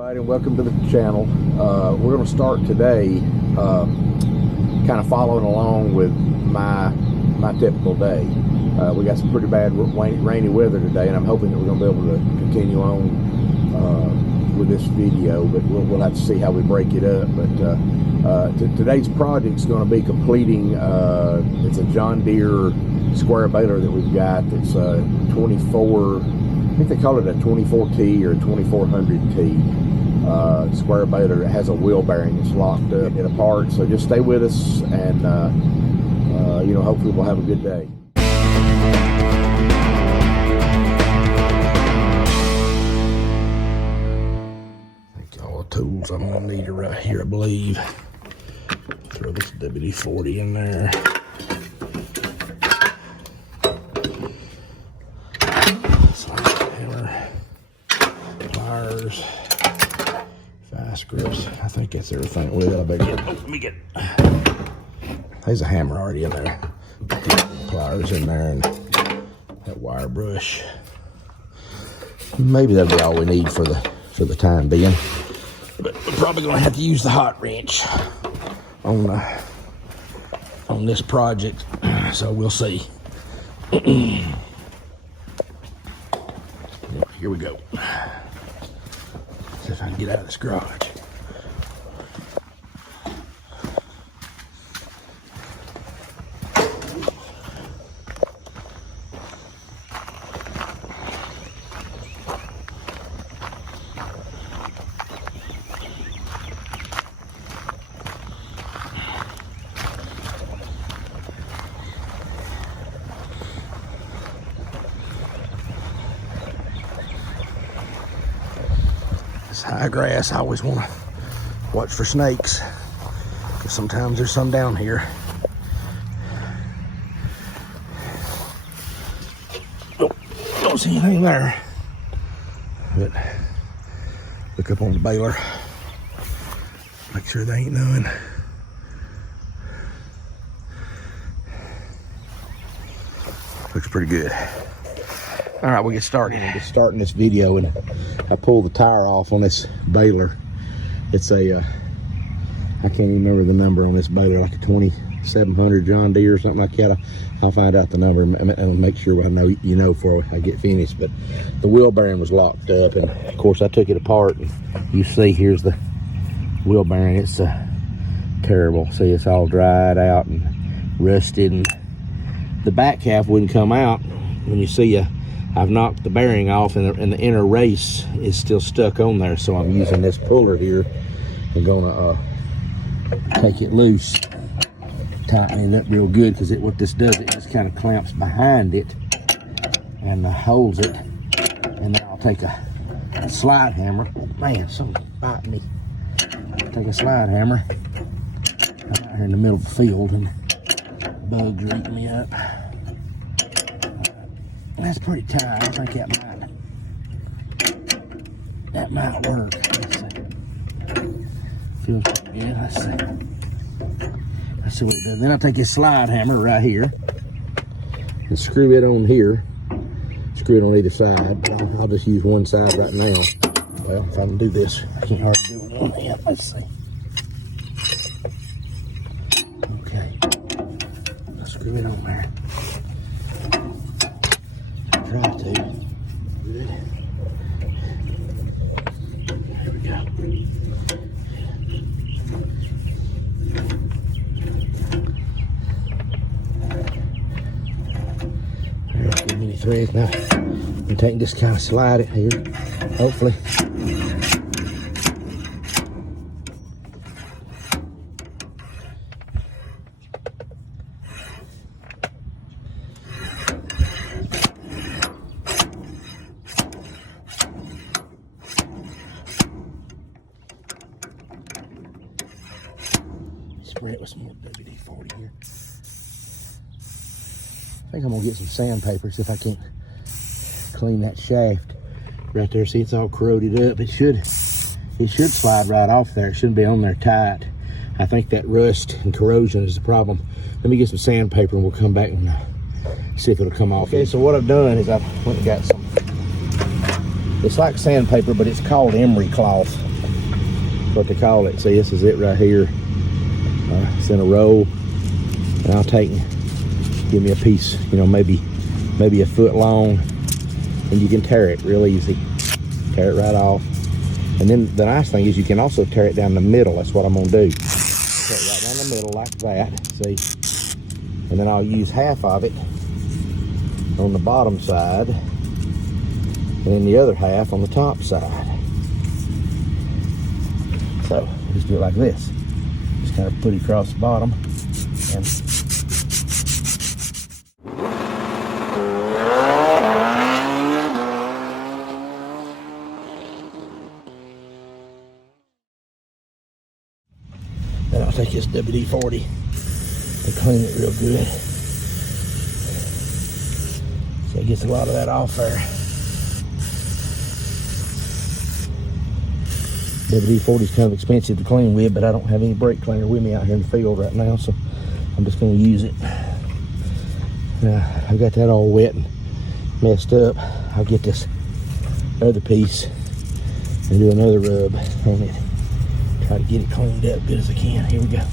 everybody, and welcome to the channel. We're going to start today kind of following along with my typical day. We got some pretty bad rainy weather today, and I'm hoping that we're going to be able to continue on with this video, but we'll have to see how we break it up. But today's project is going to be completing, it's a John Deere square baler that we've got. It's a 24, I think they call it a 24T or a 2400T square baler. It has a wheel bearing. It's locked up in a part. So just stay with us, and you know, hopefully we'll have a good day. I think all the tools I'm gonna need are right here, I believe. Throw this WD-40 in there. Pliers, fast grips. I think that's everything. Well, I better get. Oh, let me get. There's a hammer already in there. Pliers in there, and that wire brush. Maybe that'll be all we need for the time being. But we're probably gonna have to use the hot wrench on this project. So we'll see. Here we go. See if I can get out of this garage. High grass, I always want to watch for snakes, because sometimes there's some down here. Nope, don't see anything there. But look up on the baler, make sure there ain't none. Looks pretty good. All right, we'll get started. I'm just starting this video, and I pulled the tire off on this baler. It's a, I can't even remember the number on this baler, like a 2700 John Deere or something like that. I'll find out the number and make sure I know, you know, before I get finished. But the wheel bearing was locked up, and of course I took it apart, and you see here's the wheel bearing. It's terrible. See, it's all dried out and rusted, and the back half wouldn't come out. When you see I've knocked the bearing off, and the inner race is still stuck on there. So I'm using this puller here and gonna take it loose, tighten it up real good, because what this does, it just kind of clamps behind it and holds it. And then I'll take a slide hammer. Man, something bite me. Take a slide hammer. I'm out here in the middle of the field, and bugs are eating me up. That's pretty tight. I think that might work. Let's see. Feels pretty good. Let's see what it does. Then I'll take this slide hammer right here and screw it on here. Screw it on either side, but I'll just use one side right now. Well, if I can do this, I can't hardly do it with one hand. Let's see. Okay. I'll screw it on there. Try to. Good. There we go. There's good many threads. Now I'm taking this, kind of slide it here, hopefully. Spray it with some more WD-40 here. I think I'm gonna get some sandpaper, see if I can't clean that shaft right there. See, it's all corroded up. It should slide right off there. It shouldn't be on there tight. I think that rust and corrosion is the problem. Let me get some sandpaper, and we'll come back and see if it'll come off. Okay, so what I've done is I've went and got some It's like sandpaper, but it's called emery cloth. What they call it. See, this is it right here. It's in a roll, and I'll take and give me a piece, you know, maybe a foot long, and you can tear it real easy. Tear it right off. And then the nice thing is you can also tear it down the middle. That's what I'm gonna do. Tear it right down the middle like that, see? And then I'll use half of it on the bottom side, and then the other half on the top side. So just do it like this. Just kind of put it across the bottom, and then I'll take this WD-40 and clean it real good. So it gets a lot of that off there. WD-40 is kind of expensive to clean with, but I don't have any brake cleaner with me out here in the field right now, so I'm just going to use it. Now, I've got that all wet and messed up. I'll get this other piece and do another rub on it. Try to get it cleaned up good as I can. Here we go.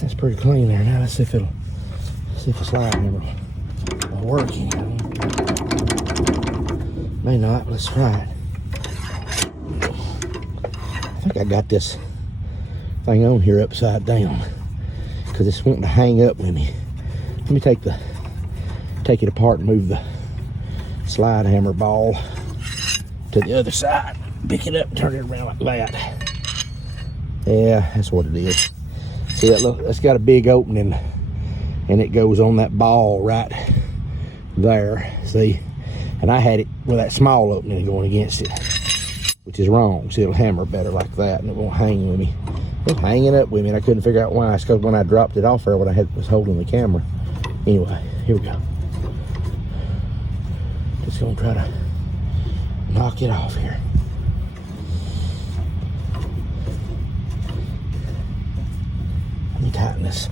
That's pretty clean there. Now let's see if the slide hammer will work. May not, but let's try it. I think I got this thing on here upside down because it's wanting to hang up with me. Let me take it apart and move the slide hammer ball to the other side. Pick it up and turn it around like that. Yeah, that's what it is. See that? Look, that's got a big opening, and it goes on that ball right there. See, and I had it with that small opening going against it, which is wrong. See, it'll hammer better like that, and it won't hang with me. It was hanging up with me, and I couldn't figure out why. It's because when I dropped it off there, when I was holding the camera. Anyway, here we go. Just gonna try to knock it off here. Let me tighten this.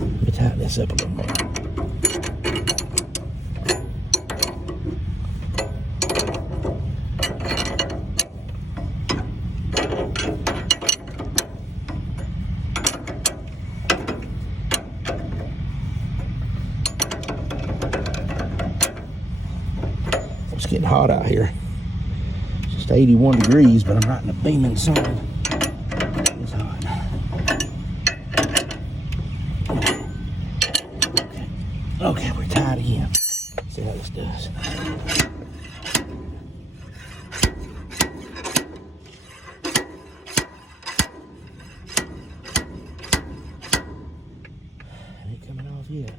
Let me tighten this up a little more. It's getting hot out here. It's just 81 degrees, but I'm not in the beaming sun. It's hot. Okay, we're tied again. See how this does. It ain't coming off yet.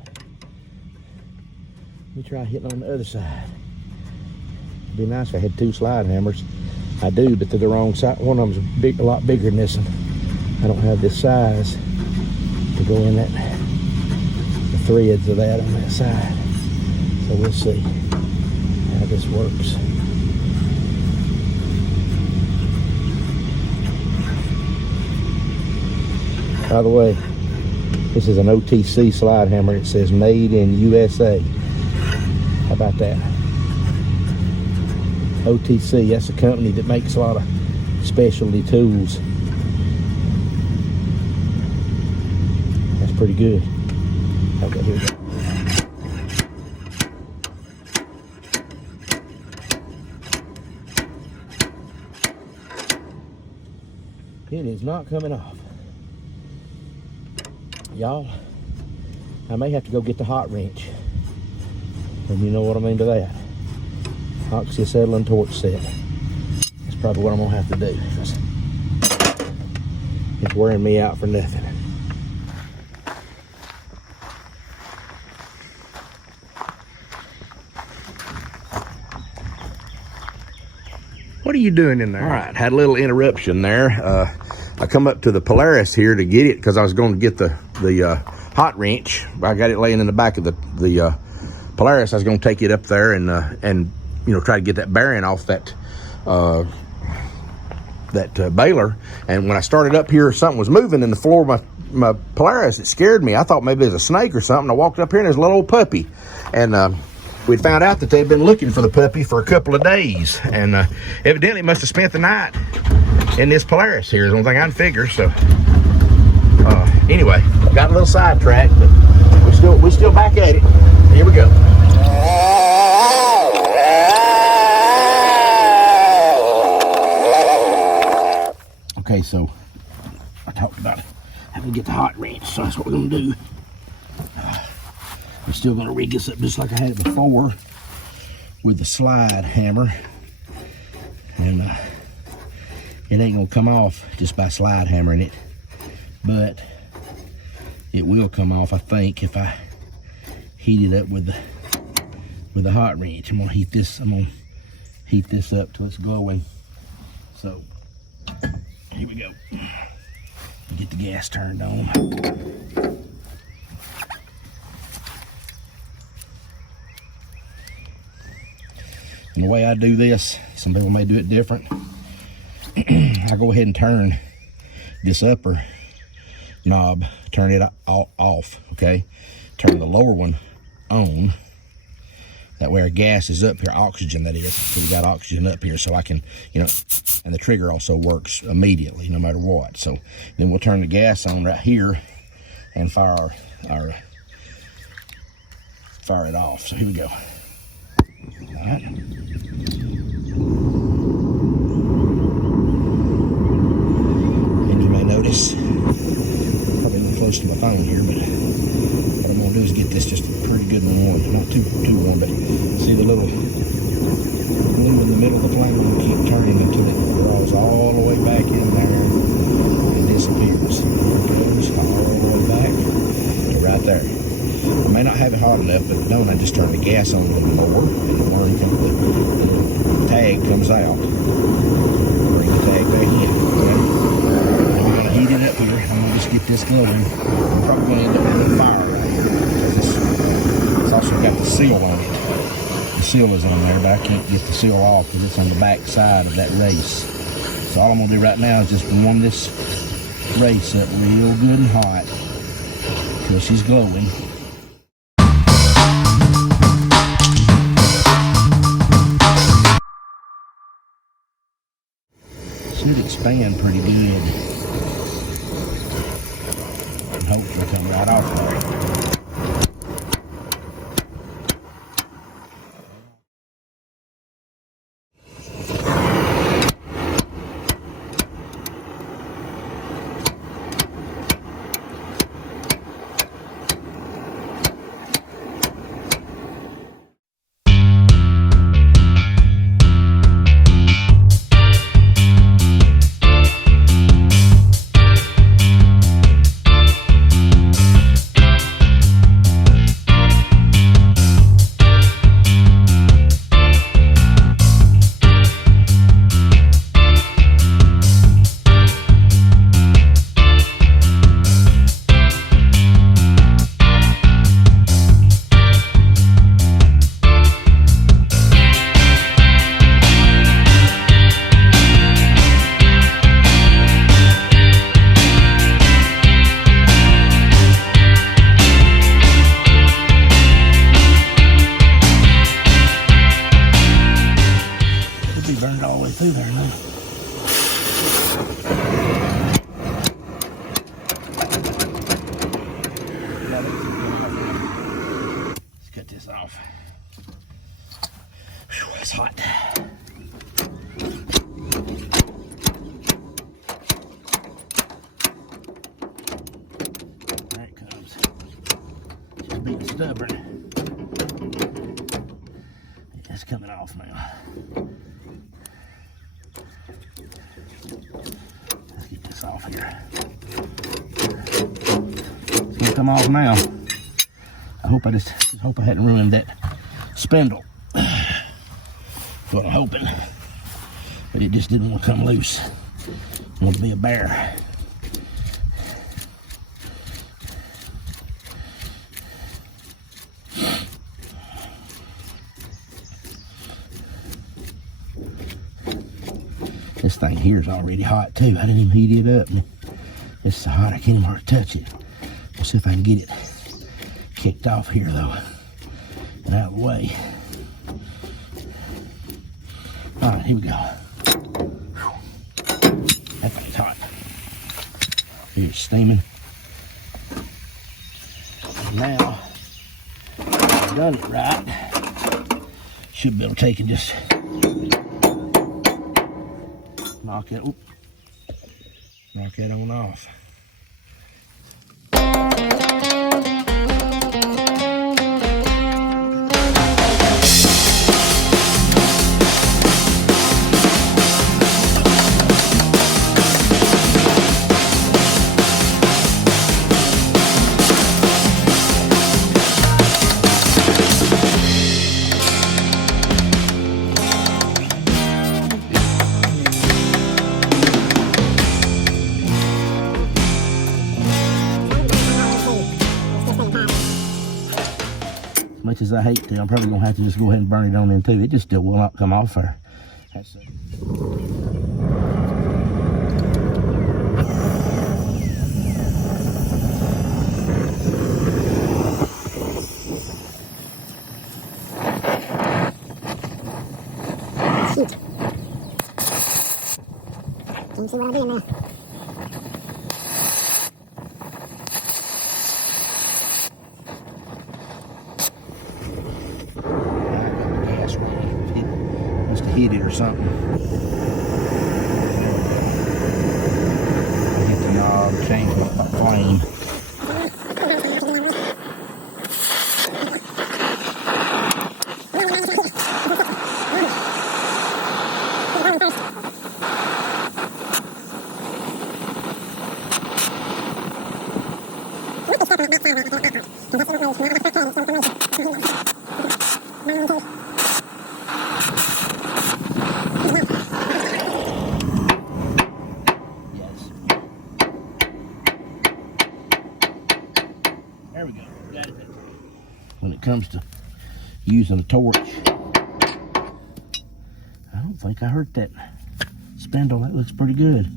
Let me try hitting on the other side. It'd be nice if I had two slide hammers. I do, but they're the wrong size. One of them's a lot bigger than this one. I don't have this size to go in that, the threads of that on that side. So we'll see how this works. By the way, this is an OTC slide hammer. It says made in USA. How about that? OTC, that's a company that makes a lot of specialty tools. That's pretty good. Okay, here we go. It is not coming off. Y'all, I may have to go get the hot wrench. And you know what I mean to that. Oxyacetylene torch set. That's probably what I'm gonna have to do. It's wearing me out for nothing. What are you doing in there? All right, had a little interruption there. I come up to the Polaris here to get it because I was going to get the hot wrench. I got it laying in the back of the Polaris, I was going to take it up there and you know, try to get that bearing off that Baler. And when I started up here, something was moving in the floor of my Polaris. It scared me. I thought maybe it was a snake or something. I walked up here and there's a little old puppy. And we found out that they'd been looking for the puppy for a couple of days. And evidently must have spent the night in this Polaris here is the only thing I can figure. So anyway, got a little sidetracked, but we're still back at it. Here we go. Okay, so I talked about having to get the hot wrench, so that's what we're gonna do. I'm still gonna rig this up just like I had it before with the slide hammer, and it ain't gonna come off just by slide hammering it, but it will come off, I think, if I heat it up with the hot wrench. I'm gonna heat this up till it's glowing. So here we go. Get the gas turned on. And the way I do this, some people may do it different. I go ahead and turn this upper knob, turn it off, okay? Turn the lower one on. That way our gas is up here, oxygen that is. So we got oxygen up here so I can, you know, and the trigger also works immediately no matter what. So then we'll turn the gas on right here and fire it off. So here we go. All right. And you may notice, probably a little close to my phone here, but what I'm gonna do is get this just a pretty good warm, not too warm, but see the little glue in the middle of the flame. I'm gonna keep turning until it draws all the way back in there and disappears. There it goes, all the way back to right there. I may not have it hot enough, but if I don't, I just turn the gas on a little more, and the worm comes, the tag comes out. Bring the tag back in. Okay? And we're gonna heat it up here. I'm gonna just get this glowing. I'm probably gonna end up with a fire right here because it's also got the seal on it. The seal is on there, but I can't get the seal off because it's on the back side of that race. So all I'm gonna do right now is just warm this race up real good and hot until she's glowing. Should expand pretty good and hopefully come right off there. Through there now. Let's cut this off. Whew, it's hot. There it comes. Just being stubborn. It's coming off now. Let's get this off here. It's gonna come off now. I hope I hadn't ruined that spindle. That's what I'm hoping. But it just didn't want to come loose. It wanted to be a bear. This thing here is already hot too. I didn't even heat it up. It's so hot I can't even hardly touch it. We'll see if I can get it kicked off here though and out of the way. All right, here we go. That thing's hot. Here's steaming. And now, if I've done it right, should be able to take and just knock it on off. Much as I hate to, I'm probably gonna have to just go ahead and burn it on in too. It just still will not come off there. That's it. Shoot. Can you see what I'm doing now? Hit it or something. Hit the knob, change the flame. There we go. Got it. When it comes to using a torch, I don't think I hurt that spindle. That looks pretty good.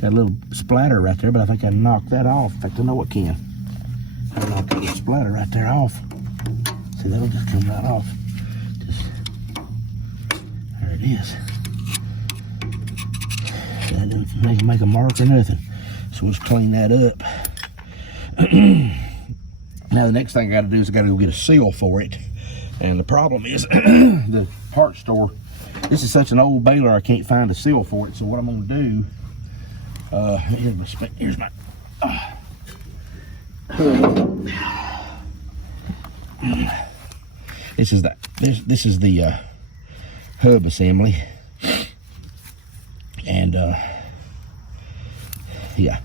Got a little splatter right there, but I think I knocked that off. In fact, I know I can. I knocked that little splatter right there off. See, that'll just come right off. Just, there it is. That didn't make a mark or nothing. So let's clean that up. Now the next thing I got to do is I got to go get a seal for it. And the problem is the parts store, this is such an old baler, I can't find a seal for it. So what I'm going to do, here's my this is the hub assembly, and yeah,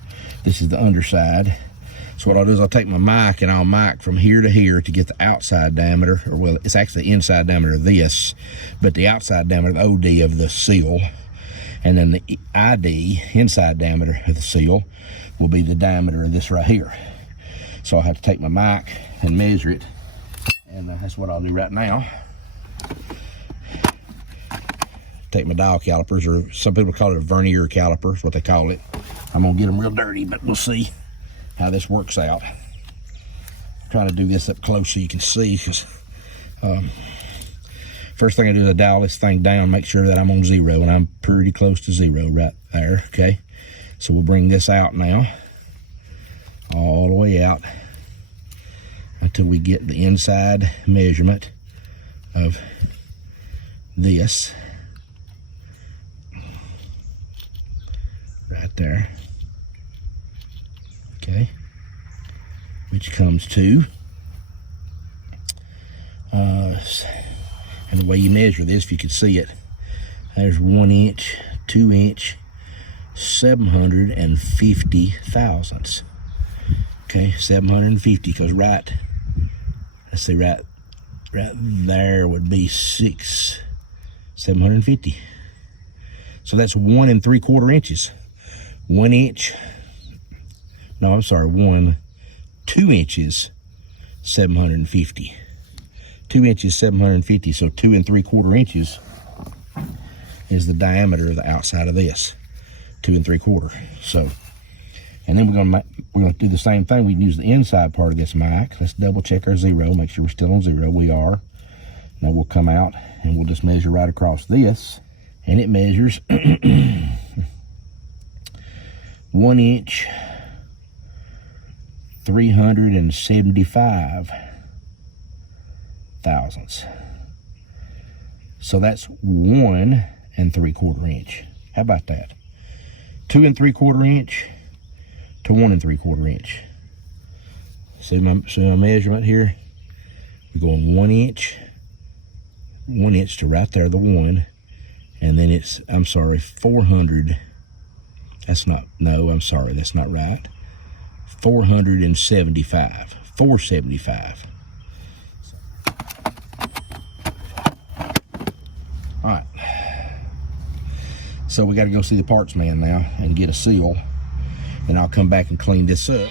this is the underside. So what I'll do is I'll take my mic and I'll mic from here to here to get the outside diameter, or well, it's actually the inside diameter of this, but the outside diameter, the OD of the seal, and then the ID, inside diameter of the seal, will be the diameter of this right here. So I'll have to take my mic and measure it, and that's what I'll do right now. Take my dial calipers, or some people call it a vernier caliper, is what they call it. I'm gonna get them real dirty, but we'll see how this works out. I'm trying to do this up close so you can see, because first thing I do is I dial this thing down, make sure that I'm on 0, and I'm pretty close to 0 right there, okay? So we'll bring this out now, all the way out, until we get the inside measurement of this, right there. Okay, which comes to, and the way you measure this, if you can see it, there's 1 inch, 2 inch, 750 thousandths. Okay, 750, because right, let's see, right there would be 750. So that's 1 3/4 inches. 1 inch. No, I'm sorry, 2 inches, 750. 2 inches, 750, so 2 3/4 inches is the diameter of the outside of this, 2 3/4. So, and then we're gonna do the same thing. We can use the inside part of this mic. Let's double check our zero, make sure we're still on zero. We are. Now we'll come out and we'll just measure right across this, and it measures 1 inch 375 thousandths. So that's 1 3/4 inch. How about that? 2 3/4 inch to 1 3/4 inch. See my measurement here? We're going 1 inch to right there, the 1, and then it's, I'm sorry, 400. That's not, no, I'm sorry, that's not right. 475. 475. All right. So we got to go see the parts man now and get a seal, and I'll come back and clean this up.